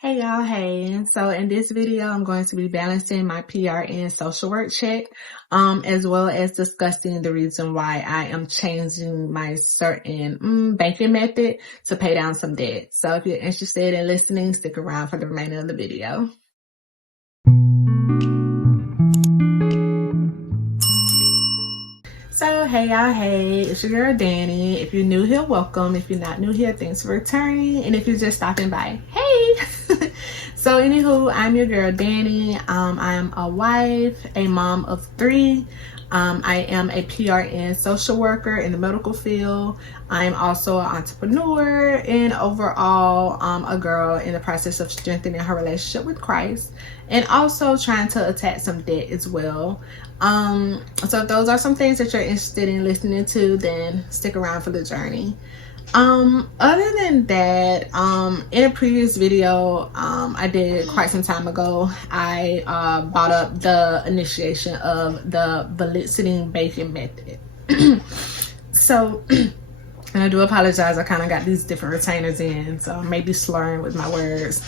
Hey y'all, hey. So in this video, I'm going to be balancing my PRN social work check, as well as discussing the reason why I am changing my certain banking method to pay down some debt. So if you're interested in listening, stick around for the remainder of the video. So hey y'all, hey, it's your girl Danny. If you're new here, welcome. If you're not new here, thanks for returning. And if you're just stopping by, hey. So anywho, I'm your girl Danny. I'm a wife, a mom of 3. I am a PRN social worker in the medical field. I'm also an entrepreneur and overall a girl in the process of strengthening her relationship with Christ and also trying to attack some debt as well. So if those are some things that you're interested in listening to, then stick around for the journey. Other than that, in a previous video I did quite some time ago, I brought up the initiation of the balancing banking method. So and I do apologize, I kind of got these different retainers in, so I may be slurring with my words.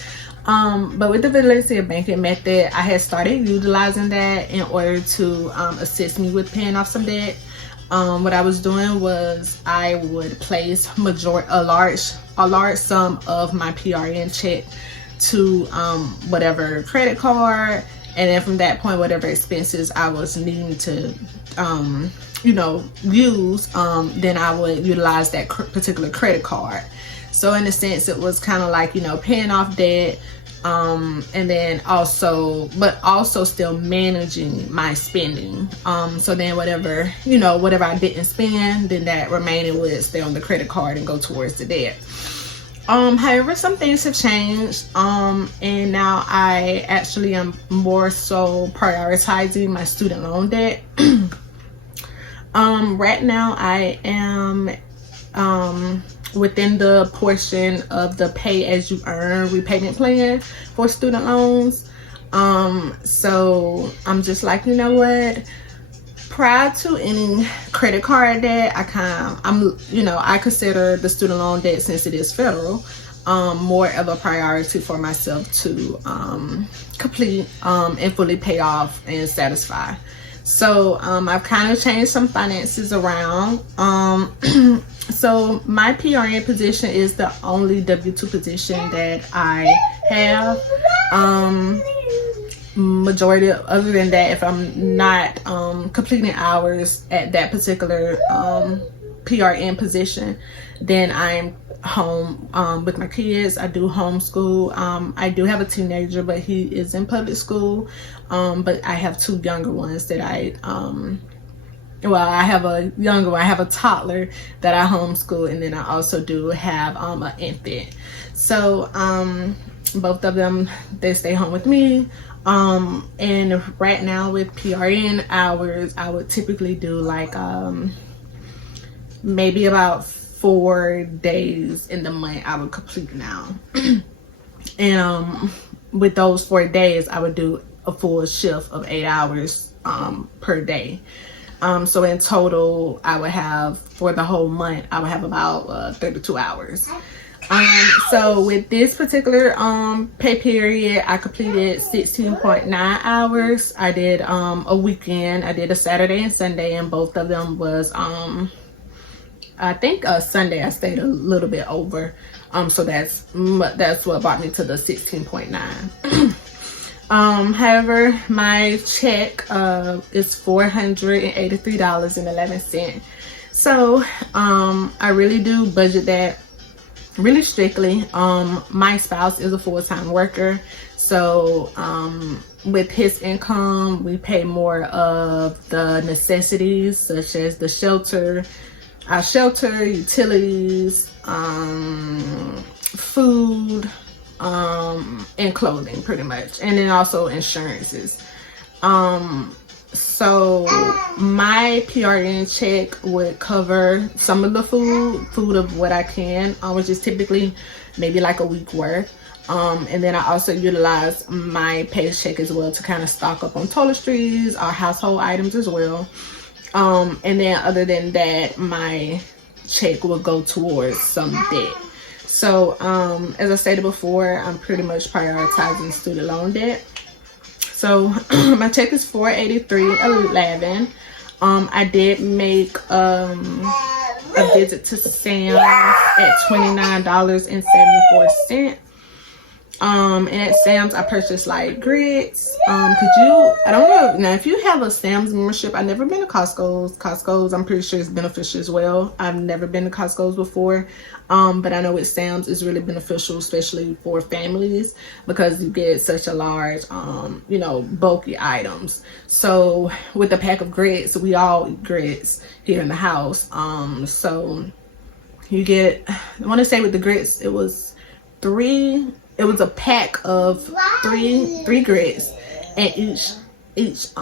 But with the balancing banking method, I had started utilizing that in order to assist me with paying off some debt. What I was doing was I would place a large sum of my PRN check to whatever credit card, and then from that point, whatever expenses I was needing to use, then I would utilize that particular credit card. So in a sense, it was kind of like, paying off debt, and then also still managing my spending. So then whatever I didn't spend, then that remaining would stay on the credit card and go towards the debt. However, some things have changed, and now I actually am more so prioritizing my student loan debt. Right now I am within the portion of the pay as you earn repayment plan for student loans. So I'm just like, what, prior to any credit card debt, I consider the student loan debt, since it is federal, more of a priority for myself to complete and fully pay off and satisfy. So I've kind of changed some finances around. So my PRN position is the only W-2 position that I have. Majority, other than that, if I'm not completing hours at that particular PRN position, then I'm home with my kids. I do homeschool. I do have a teenager, but he is in public school. But I have 2 younger ones that I have a younger one. I have a toddler that I homeschool, and then I also do have an infant. So both of them, they stay home with me. And right now with PRN hours, I would typically do like maybe about 4 days in the month I would complete now. And with those 4 days, I would do a full shift of 8 hours per day. So in total, I would have, for the whole month, I would have about 32 hours. So with this particular pay period, I completed 16.9 hours. I did a weekend. I did a Saturday and Sunday, and both of them was I think Sunday I stayed a little bit over. So that's what brought me to the 16.9. However, my check is $483.11. So I really do budget that really strictly. My spouse is a full-time worker, so with his income, we pay more of the necessities, such as the shelter, utilities, food, and clothing, pretty much, and then also insurances. So my PRN check would cover some of the food of what I can, which is typically maybe like a week worth. And then I also utilize my paycheck as well to kind of stock up on toiletries or household items as well. And then other than that, my check will go towards some debt. So as I stated before, I'm pretty much prioritizing student loan debt. So my check is $483.11. I did make a visit to Sam's at $29.74. And at Sam's I purchased like grits. I don't know now if you have a Sam's membership. I've never been to Costco's I'm pretty sure it's beneficial as well. I've never been to Costco's before, but I know with Sam's is really beneficial, especially for families, because you get such a large you know, bulky items. So with a pack of grits, we all eat grits here in the house, so you get, I want to say with the grits it was a pack of three grits, and each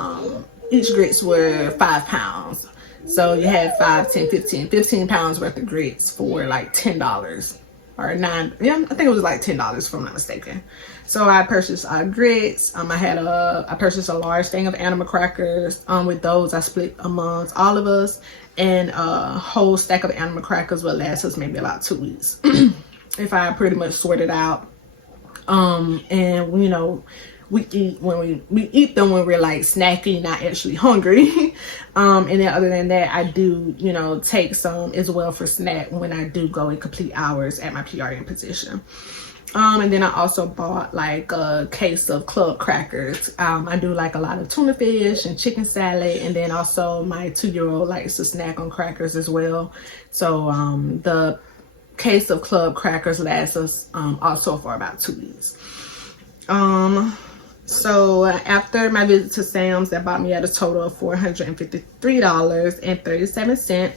grits were 5 pounds. So you had 5, 10, 15 pounds worth of grits for like $10 or $9. Yeah, I think it was like $10 if I'm not mistaken. So I purchased grits. I purchased a large thing of animal crackers. With those I split amongst all of us, and a whole stack of animal crackers will last us maybe about 2 weeks if I pretty much sort it out. And you know, we eat them when we're like snacking, not actually hungry. And then other than that, I do, you know, take some as well for snack when I do go in complete hours at my PRN position. And then I also bought like a case of club crackers. I do like a lot of tuna fish and chicken salad, and then also my 2-year-old likes to snack on crackers as well. So the case of club crackers lasts us also for about 2 weeks. So after my visit to Sam's, that bought me at a total of $453.37.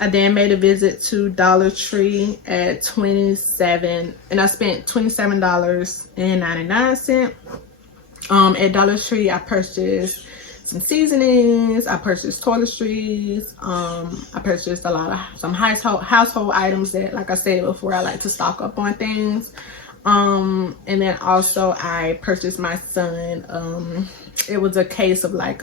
I then made a visit to Dollar Tree at $27, and I spent $27.99. At Dollar Tree I purchased some seasonings, I purchased toiletries, I purchased some household items that, like I said before, I like to stock up on things. And then also I purchased my son, it was a case of like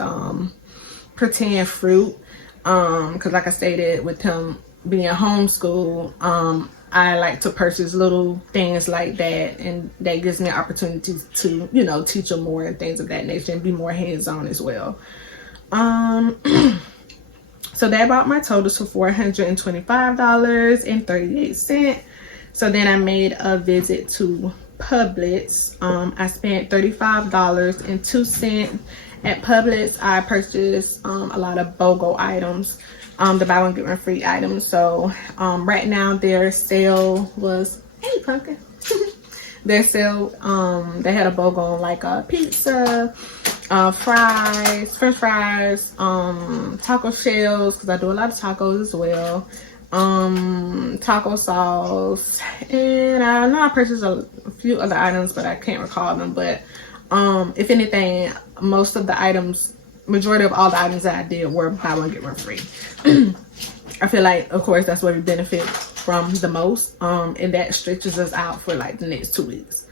pretend fruit, because like I stated, with him being homeschooled, I like to purchase little things like that, and that gives me opportunities to, you know, teach them more and things of that nature, and be more hands-on as well. So that brought my totals to $425.38. So then I made a visit to Publix. I spent $35.02 at Publix. I purchased a lot of BOGO items, the buy one get one free items. So right now their sale was, hey pumpkin, their sale, they had a BOGO on like a pizza, fries, french fries, taco shells, because I do a lot of tacos as well, taco sauce, and I know I purchased a few other items, but I can't recall them. But if anything, majority of all the items that I did were buy one get one free. I feel like, of course, that's where we benefit from the most, and that stretches us out for like the next 2 weeks.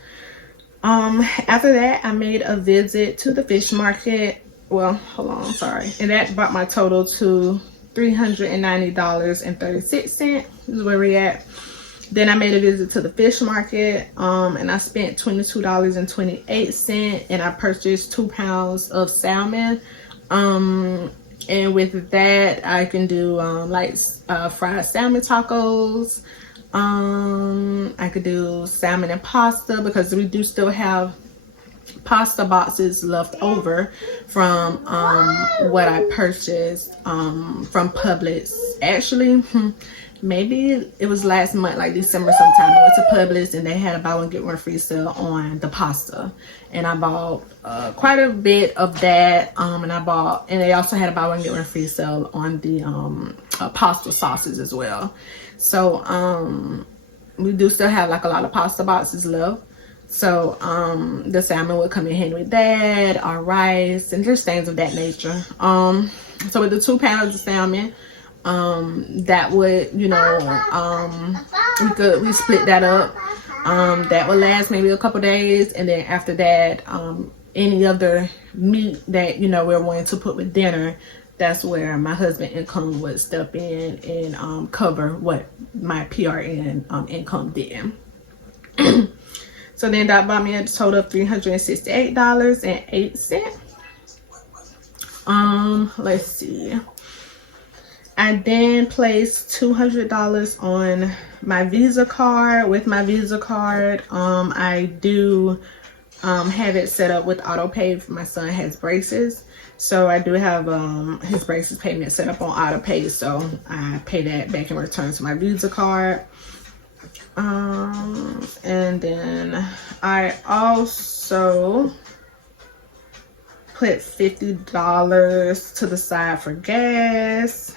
After that, I made a visit to the fish market. Well, hold on, sorry. And that brought my total to $390.36. This is where we're at. Then I made a visit to the fish market, and I spent $22.28, and I purchased 2 pounds of salmon. And with that, I can do fried salmon tacos. I could do salmon and pasta, because we do still have pasta boxes left over from what I purchased from Publix. Actually, maybe it was last month, like December sometime. I went to Publix and they had a buy one get one free sale on the pasta, and I bought quite a bit of that. And they also had a buy one get one free sale on the pasta sauces as well. So we do still have like a lot of pasta boxes left. So the salmon would come in handy with that, our rice, and just things of that nature. So with the 2 pounds of salmon, that would, you know, we split that up. That would last maybe a couple days, and then after that, any other meat that, you know, we're wanting to put with dinner, that's where my husband income would step in and cover what my PRN income did. So then that bought me a total of $368.08. Let's see. I then placed $200 on my Visa card. With my Visa card, I do have it set up with auto pay. My son has braces, so I do have his braces payment set up on auto pay, so I pay that back in return to my Visa card. And then I also put $50 to the side for gas,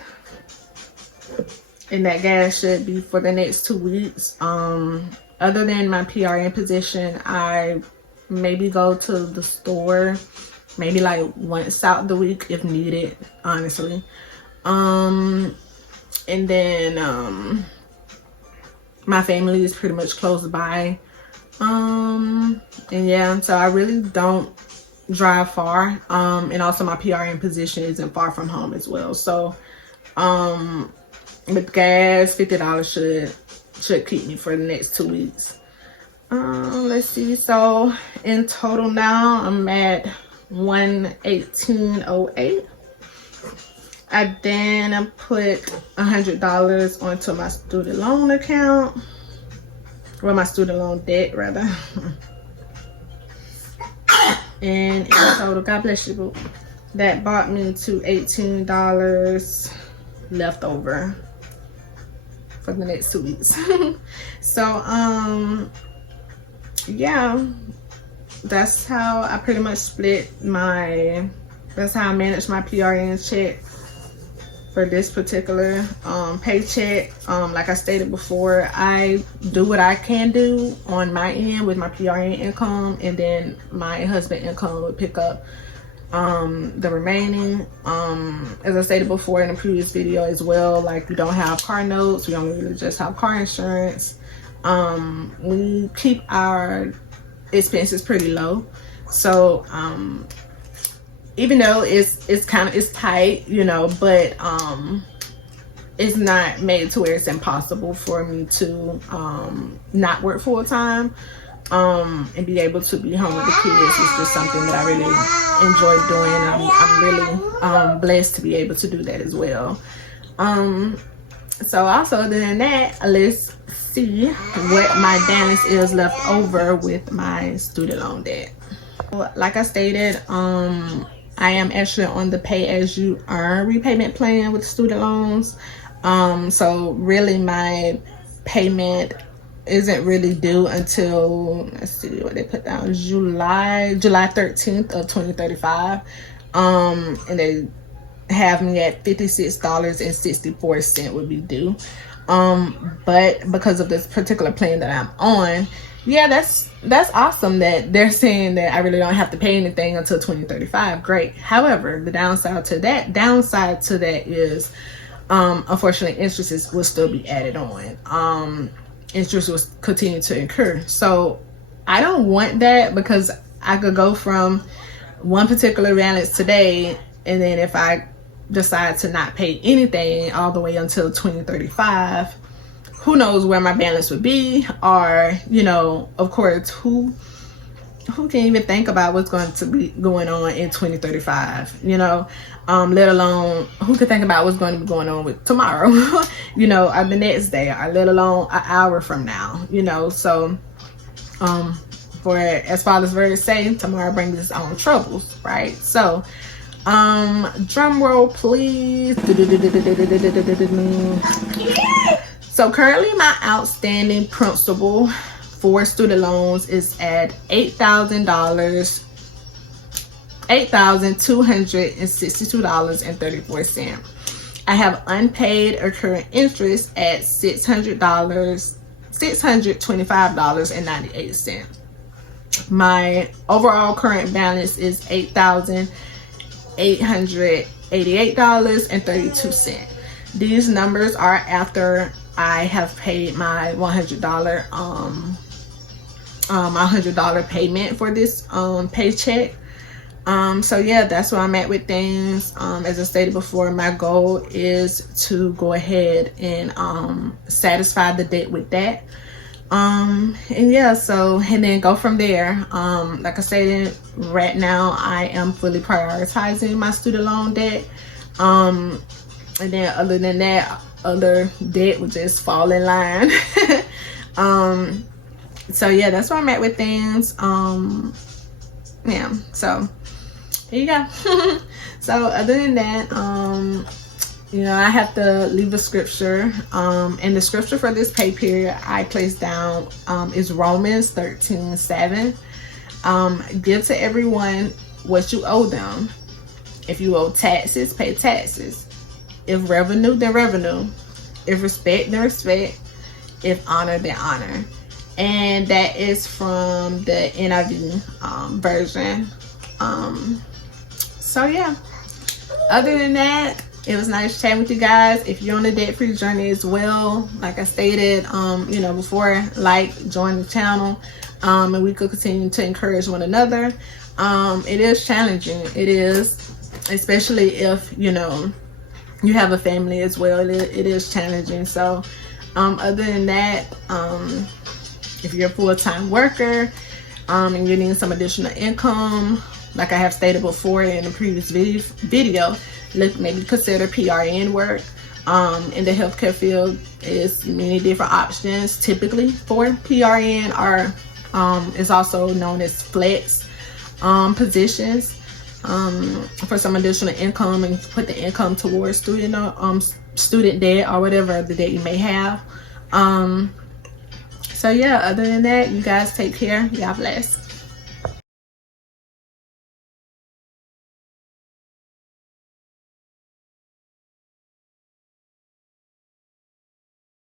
and that gas should be for the next 2 weeks. Other than my PRN position, I maybe go to the store maybe like once out the week if needed, honestly. And then my family is pretty much close by, and yeah, so I really don't drive far, and also my PRN position isn't far from home as well. So with gas, $50 should keep me for the next 2 weeks. Let's see, so in total now I'm at $118.08. I then put $100 onto my student loan account, or my student loan debt rather. And in total, God bless you, boo, that brought me to $18 left over for the next 2 weeks. So yeah, that's how I pretty much that's how I manage my PRN check for this particular paycheck. Like I stated before, I do what I can do on my end with my PRN income, and then my husband income would pick up the remaining. As I stated before in the previous video as well, like we don't have car notes, we only really just have car insurance. We keep our expenses pretty low, so even though it's tight, you know, but it's not made to where it's impossible for me to not work full time and be able to be home with the kids. It's just something that I really enjoy doing. I'm really blessed to be able to do that as well. So also, other than that, let's see what my balance is left over with my student loan debt. Like I stated, I am actually on the pay as you earn repayment plan with student loans. So really my payment isn't really due until, let's see what they put down, July 13th of 2035. And they have me at $56.64 would be due. But because of this particular plan that I'm on, yeah, that's awesome that they're saying that I really don't have to pay anything until 2035. Great. However, the downside to that is unfortunately interest will still be added on. Interest will continue to incur. So I don't want that, because I could go from one particular balance today, and then if I decide to not pay anything all the way until 2035, who knows where my balance would be, or, you know, of course, who can even think about what's going to be going on in 2035, you know, let alone who could think about what's going to be going on with tomorrow, you know, or the next day, or let alone an hour from now, you know. So for as Father's words say, tomorrow brings its own troubles, right? So drum roll please. So currently my outstanding principal for student loans is at $8,262.34. I have unpaid or current interest at $625.98. My overall current balance is $8,888.32. These numbers are after I have paid my $100 payment for this paycheck. So yeah, that's where I'm at with things. As I stated before, my goal is to go ahead and satisfy the debt with that. And yeah, so, and then go from there. Like I stated, right now I am fully prioritizing my student loan debt. And then other than that, other debt would just fall in line. So yeah, that's where I'm at with things. Yeah, so there you go. So other than that, you know, I have to leave a scripture. And the scripture for this pay period I placed down is Romans 13:7. Give to everyone what you owe them. If you owe taxes, pay taxes. If revenue, then revenue. If respect, then respect. If honor, then honor. And that is from the NIV version. So yeah, other than that, it was nice chatting with you guys. If you're on the debt-free journey as well, like I stated, you know, before, join the channel, and we could continue to encourage one another. It is challenging. It is, especially if, you know, you have a family as well. It is challenging. So other than that, if you're a full-time worker and you need some additional income, like I have stated before in the previous video, maybe consider PRN work. In the healthcare field, is many different options. Typically for PRN are is also known as flex positions for some additional income, and put the income towards student debt or whatever the debt you may have. So yeah, other than that, you guys take care. God bless.